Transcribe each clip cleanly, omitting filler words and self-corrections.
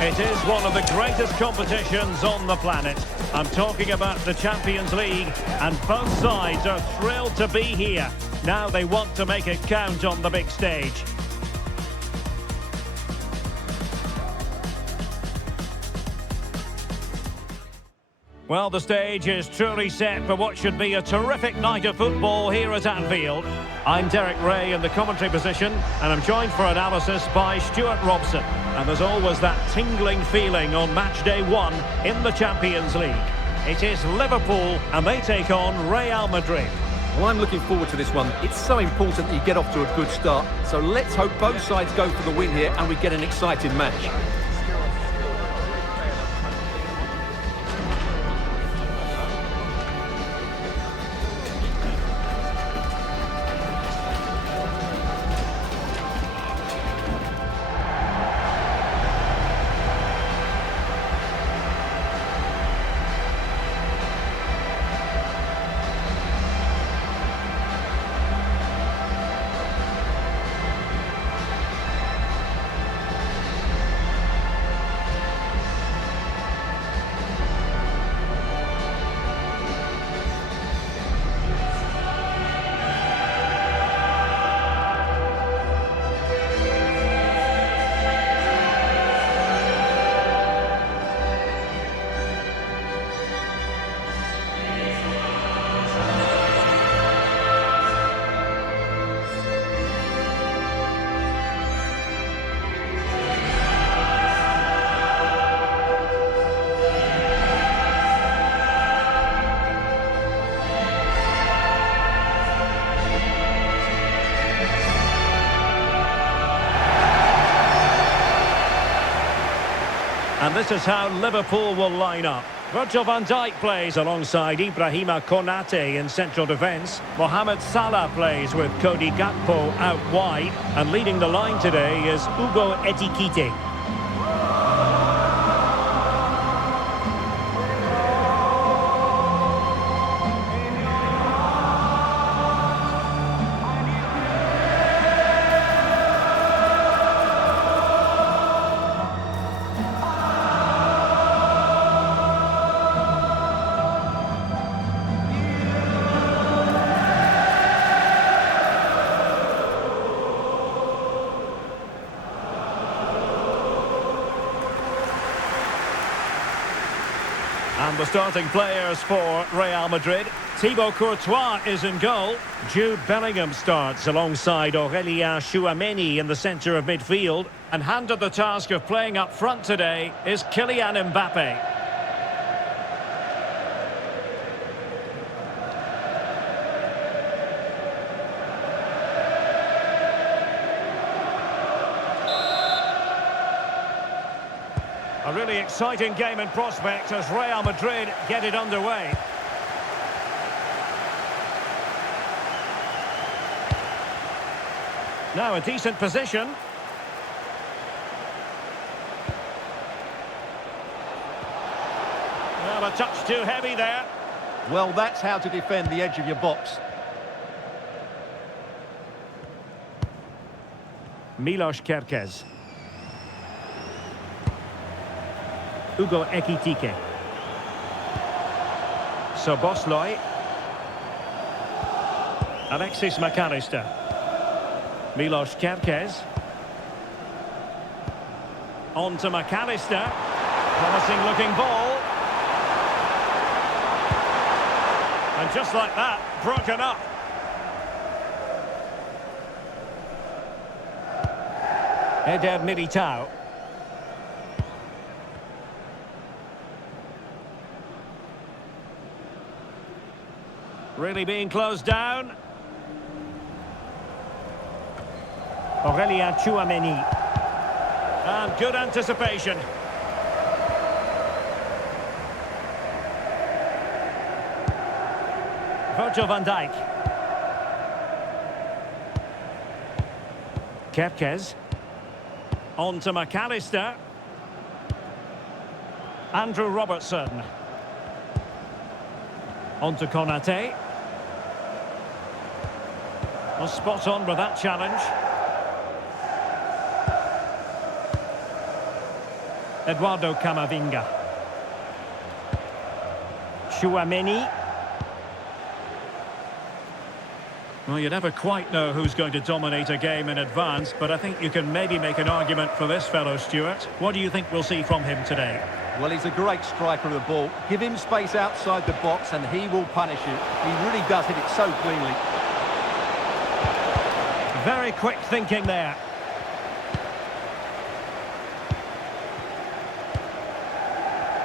It is one of the greatest competitions on the planet. I'm talking about the Champions League, and both sides are thrilled to be here. Now they want to make it count on the big stage. Well, the stage is truly set for what should be a terrific night of football here at Anfield. I'm Derek Ray in the commentary position, and I'm joined for analysis by Stuart Robson. And there's always that tingling feeling on match day 1 in the Champions League. It is Liverpool, and they take on Real Madrid. Well, I'm looking forward to this one. It's so important that you get off to a good start. So let's hope both sides go for the win here and we get an exciting match. And this is how Liverpool will line up. Virgil van Dijk plays alongside Ibrahima Konate in central defence. Mohamed Salah plays with Cody Gakpo out wide. And leading the line today is Ekitike. And the starting players for Real Madrid. Thibaut Courtois is in goal. Jude Bellingham starts alongside Aurélien Tchouameni in the centre of midfield. And handed the task of playing up front today is Kylian Mbappe. A really exciting game in prospect as Real Madrid get it underway. Now a decent position. Well, a touch too heavy there. Well, that's how to defend the edge of your box. Milos Kerkez. Hugo Ekitike. Szoboszlai. Alexis McAllister. Milos Kerkez. On to McAllister. Promising looking ball. And just like that, broken up. Eder Militao. Really being closed down. Aurélien Tchouameni. And good anticipation. Virgil van Dijk. Kerkez. On to McAllister. Andrew Robertson. On to Konate. Well, spot on with that challenge. Eduardo Camavinga. Chouameni. Well, you never quite know who's going to dominate a game in advance, but I think you can maybe make an argument for this fellow, Stuart. What do you think we'll see from him today? Well, he's a great striker of the ball. Give him space outside the box and he will punish you. He really does hit it so cleanly. Very quick thinking there.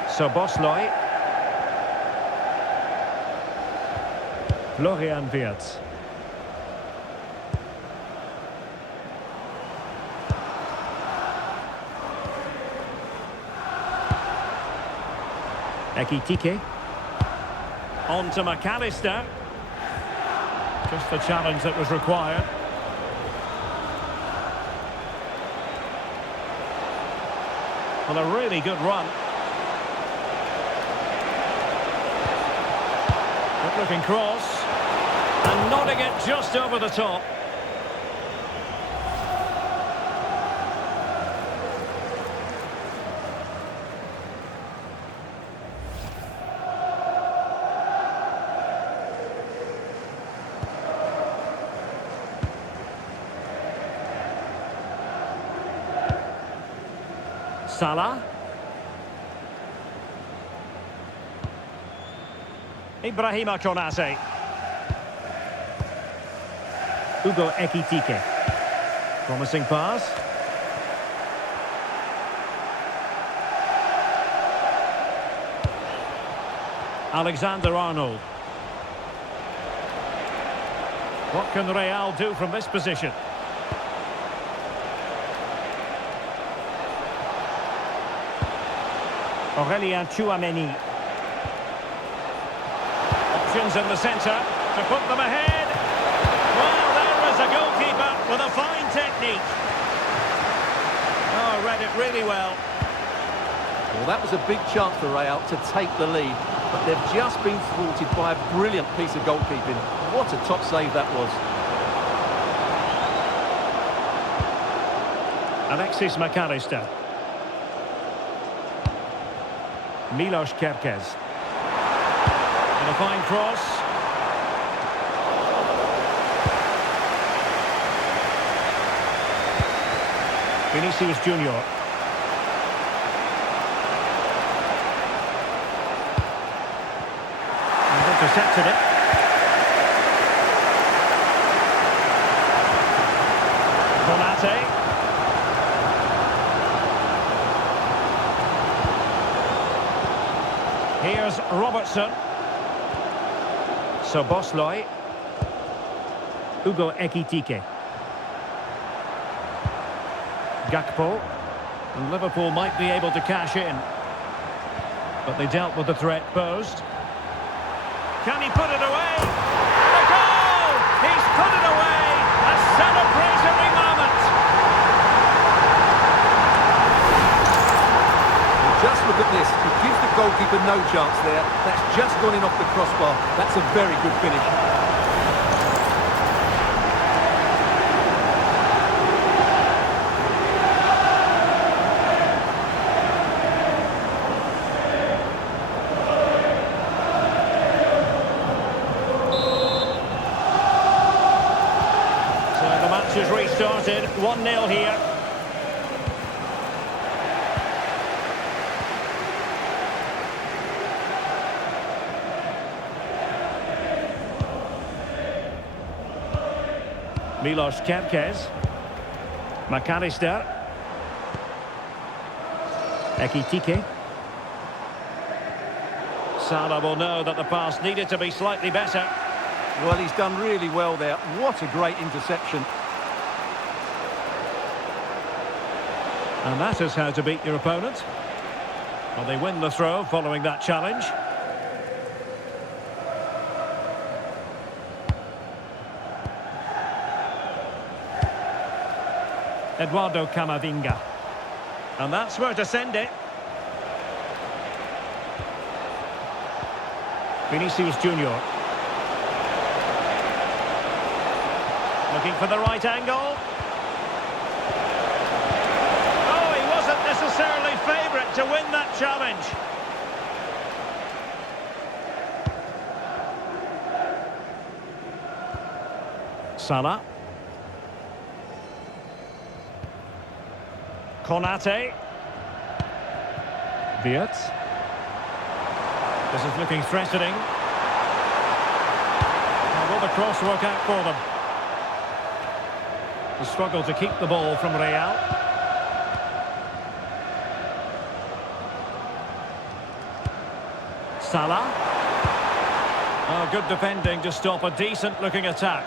So Bosley. Florian Wirtz. Ekitike. On to McAllister. Just the challenge that was required. Well, a really good run. Good looking cross. And nodding it just over the top. Salah. Ibrahima Konate. Hugo Ekitike. Promising pass. Alexander-Arnold. What can Real do from this position? Aurelien Chouameni. Options in the centre to put them ahead. Well, there is a goalkeeper with a fine technique. Oh, read it really well. Well, that was a big chance for Real to take the lead, but they've just been thwarted by a brilliant piece of goalkeeping. What a top save that was. Alexis McAllister. Milos Kerkez. And a fine cross. Vinicius Junior. And intercepted it. Konate. Here's Robertson. So Bosley. Hugo Ekitike. Gakpo. And Liverpool might be able to cash in. But they dealt with the threat posed. Can he put it away? The goal! He's put it away! A celebratory moment! Just look at this. He gives the goalkeeper no chance there. That's just gone in off the crossbar. That's a very good finish. So the match has restarted. 1-0 here. Milos Kerkez. McAllister. Ekitike. Salah will know that the pass needed to be slightly better. Well, he's done really well there. What a great interception. And that is how to beat your opponent. Well, they win the throw following that challenge. Eduardo Camavinga. And that's where to send it. Vinicius Junior. Looking for the right angle. Oh, he wasn't necessarily favourite it to win that challenge. Salah. Konate. Wirtz. This is looking threatening. And will the cross work out for them? The struggle to keep the ball from Real. Salah. Oh, good defending to stop a decent-looking attack.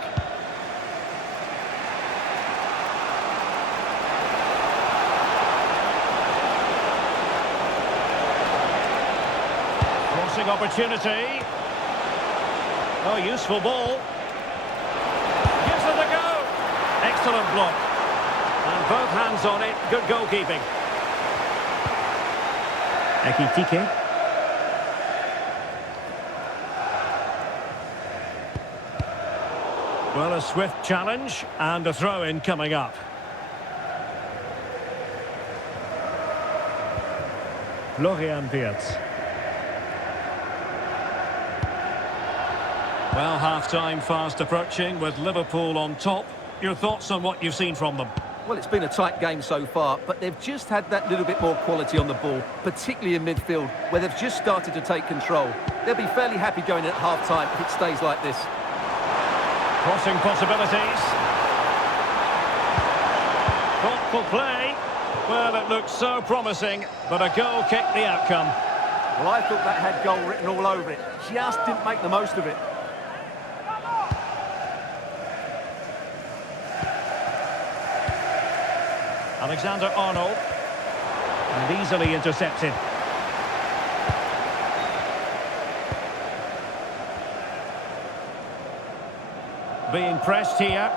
Crossing opportunity. Oh, useful ball. Gives it a go. Excellent block. And both hands on it. Good goalkeeping. Ekitike. Well, a swift challenge and a throw-in coming up. Wirtz. Well, half-time fast approaching with Liverpool on top. Your thoughts on what you've seen from them? Well, it's been a tight game so far, but they've just had that little bit more quality on the ball, particularly in midfield, where they've just started to take control. They'll be fairly happy going in at half-time if it stays like this. Crossing possibilities. Thoughtful play. Well, it looked so promising, but a goal kicked the outcome. Well, I thought that had goal written all over it. Just didn't make the most of it. Alexander-Arnold. And easily intercepted. Being pressed here.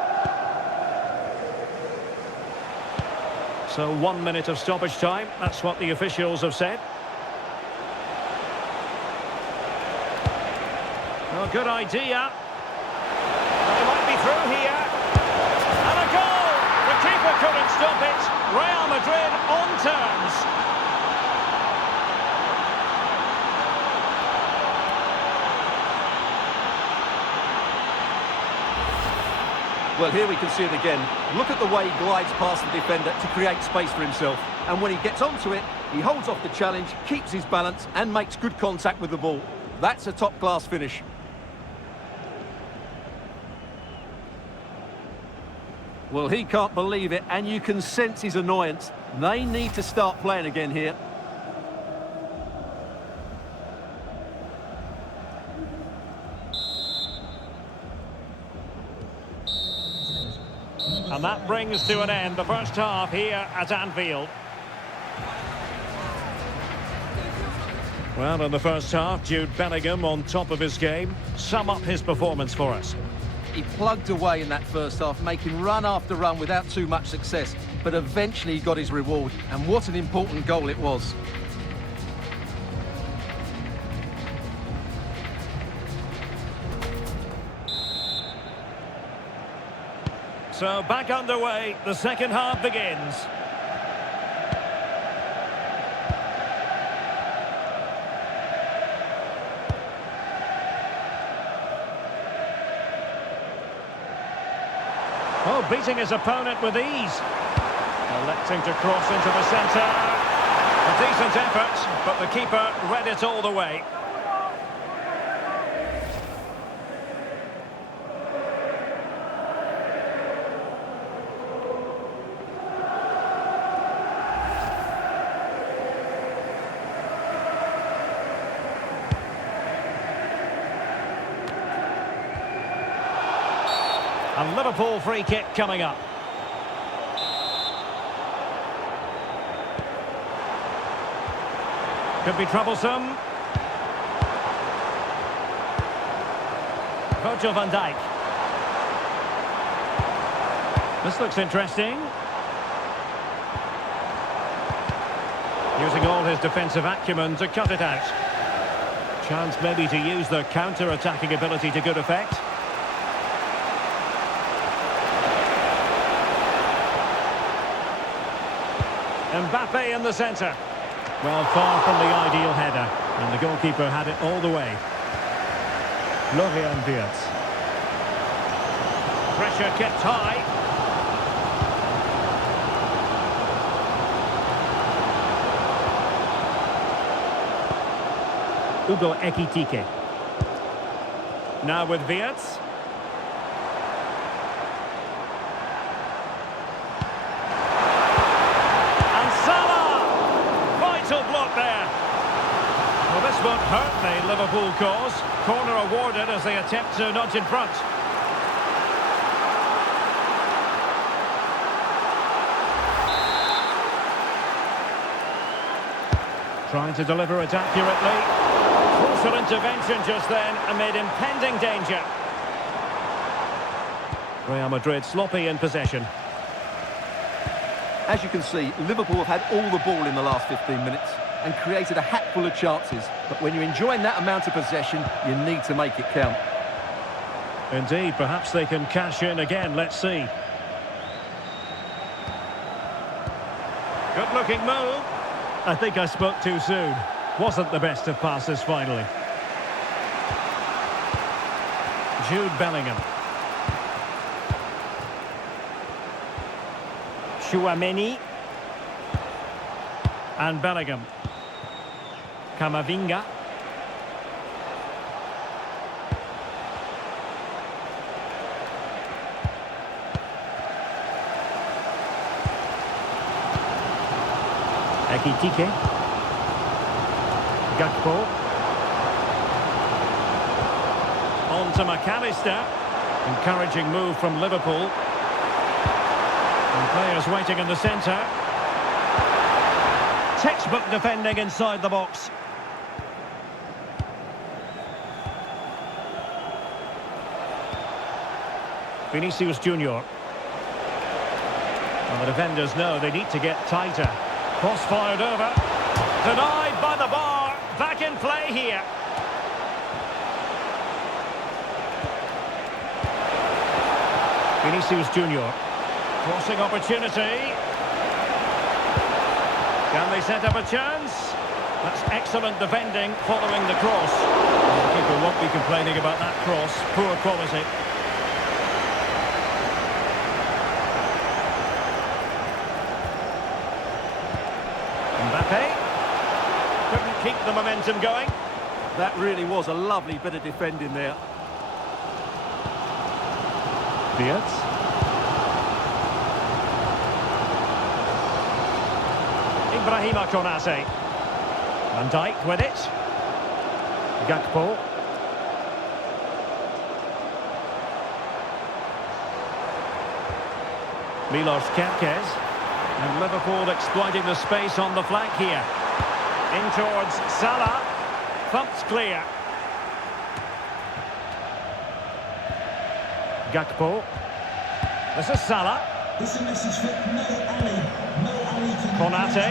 So 1 minute of stoppage time. That's what the officials have said. Oh, good idea. Well, they might be through here. And a goal! The keeper couldn't stop it. Real Madrid on terms. Well, here we can see it again. Look at the way he glides past the defender to create space for himself. And when he gets onto it, he holds off the challenge, keeps his balance, and makes good contact with the ball. That's a top-class finish. Well, he can't believe it, and you can sense his annoyance. They need to start playing again here. And that brings to an end the first half here at Anfield. Well, in the first half, Jude Bellingham on top of his game. Sum up his performance for us. He plugged away in that first half, making run after run without too much success. But eventually he got his reward, and what an important goal it was. So back underway, the second half begins. Oh, beating his opponent with ease. Electing to cross into the centre. A decent effort, but the keeper read it all the way. A Liverpool free kick coming up. Could be troublesome. Virgil van Dijk. This looks interesting. Using all his defensive acumen to cut it out. Chance maybe to use their counter-attacking ability to good effect. Mbappe in the centre. Well, far from the ideal header, and the goalkeeper had it all the way. Florian Wirtz. Pressure kept high. Ekitike. Now with Wirtz. And Salah! Vital block there. Well, this won't hurt the Liverpool cause. Corner awarded as they attempt to nudge in front. Trying to deliver it accurately. Crucial intervention just then amid impending danger. Real Madrid sloppy in possession. As you can see, Liverpool have had all the ball in the last 15 minutes and created a hatful of chances. But when you're enjoying that amount of possession, you need to make it count. Indeed, perhaps they can cash in again. Let's see. Good-looking move. I think I spoke too soon. Wasn't the best of passes finally. Jude Bellingham. Chouameni. And Bellingham. Camavinga. Ekitike. Gakpo. On to McAllister. Encouraging move from Liverpool. And players waiting in the centre. Textbook defending inside the box. Vinicius Junior. Well, the defenders know they need to get tighter. Cross fired over. Denied by the bar. Back in play here. Vinicius Junior. Crossing opportunity. Can they set up a chance? That's excellent defending following the cross. The keeper won't be complaining about that cross. Poor quality. Mbappe. Couldn't keep the momentum going. That really was a lovely bit of defending there. Wirtz. Ibrahima Konate. Van Dijk with it. Gakpo. Milos Kerkez. And Liverpool exploiting the space on the flank here. In towards Salah. Thumped clear. Gakpo. This is Salah. This is a message for Mo Ali. Mo Ali can Konate.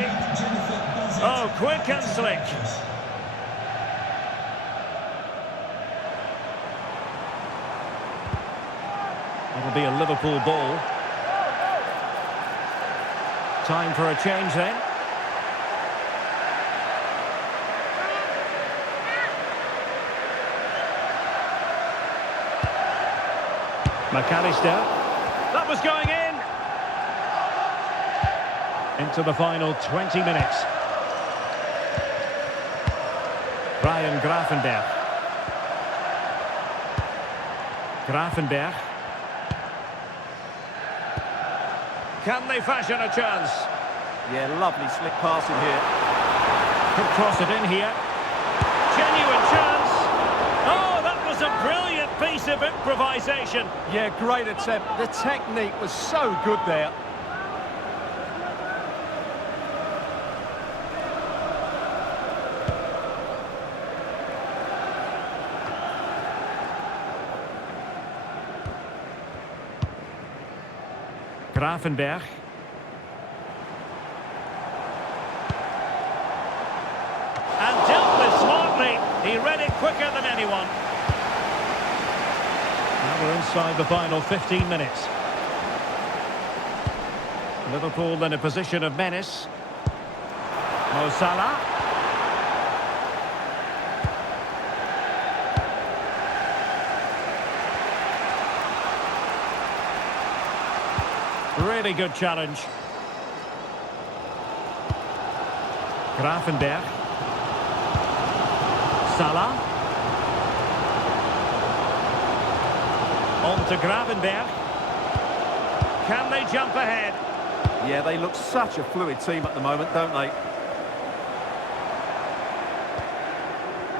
Oh, quick and slick. It'll be a Liverpool ball. Time for a change then. McAllister. That was going in. Into the final 20 minutes. Ryan Gravenberch. Gravenberch. Can they fashion a chance? Yeah, lovely slick passing here. Could cross it in here. Genuine chance. Oh, that was a brilliant piece of improvisation. Yeah, great attempt. The technique was so good there. Gravenberch. And dealt with smartly. He read it quicker than anyone. Now we're inside the final 15 minutes. Liverpool in a position of menace. Mo Salah. Really good challenge. Gravenberch. Salah. On to Gravenberch. Can they jump ahead? Yeah, they look such a fluid team at the moment, don't they?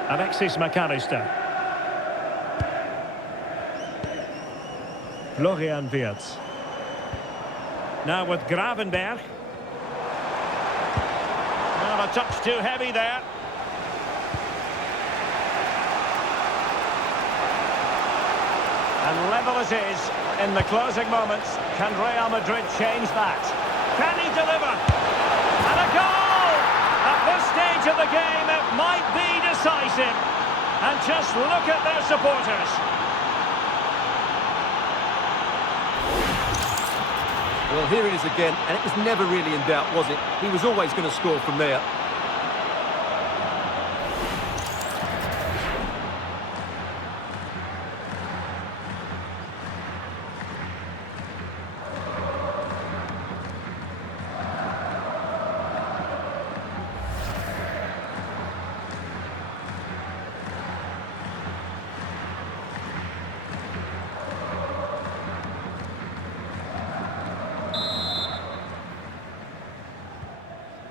Alexis McAllister. Florian Wirtz. Now with Gravenberch. Well, a touch too heavy there. And level it is in the closing moments. Can Real Madrid change that? Can he deliver? And a goal! At this stage of the game, it might be decisive. And just look at their supporters. Well, here it is again, and it was never really in doubt, was it? He was always going to score from there.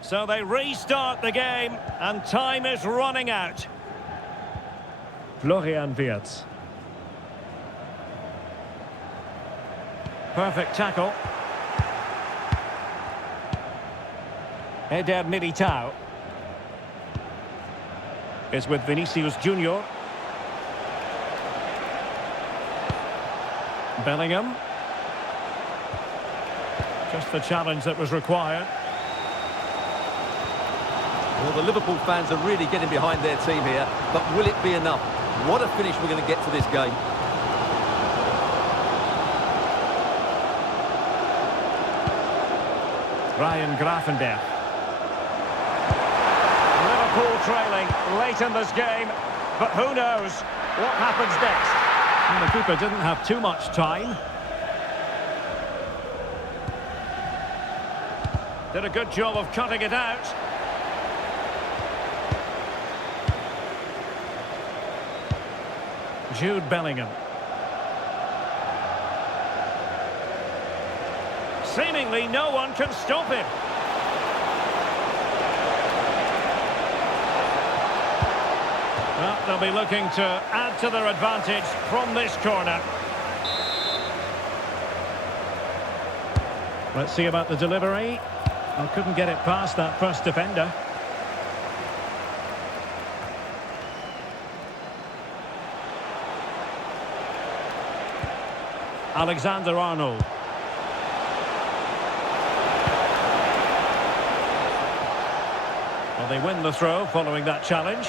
So they restart the game, and time is running out. Florian Wirtz. Perfect tackle. Eder Militao is with Vinicius Junior. Bellingham. Just the challenge that was required. Well, the Liverpool fans are really getting behind their team here, but will it be enough? What a finish we're going to get to this game. Ryan Gravenberch. Liverpool trailing late in this game, but who knows what happens next? And the keeper didn't have too much time. Did a good job of cutting it out. Jude Bellingham. Seemingly no one can stop him. Well, they'll be looking to add to their advantage from this corner. Let's see about the delivery. I couldn't get it past that first defender. Alexander-Arnold. Well, they win the throw following that challenge.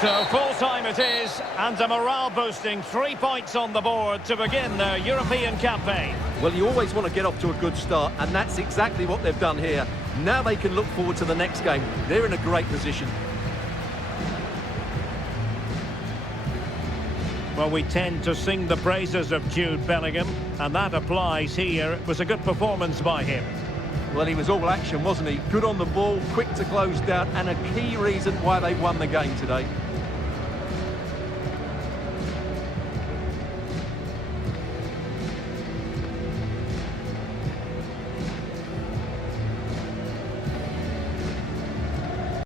So full-time it is, and a morale-boosting 3 points on the board to begin their European campaign. Well, you always want to get off to a good start, and that's exactly what they've done here. Now they can look forward to the next game. They're in a great position. Well, we tend to sing the praises of Jude Bellingham, and that applies here. It was a good performance by him. Well, he was all action, wasn't he? Good on the ball, quick to close down, and a key reason why they won the game today.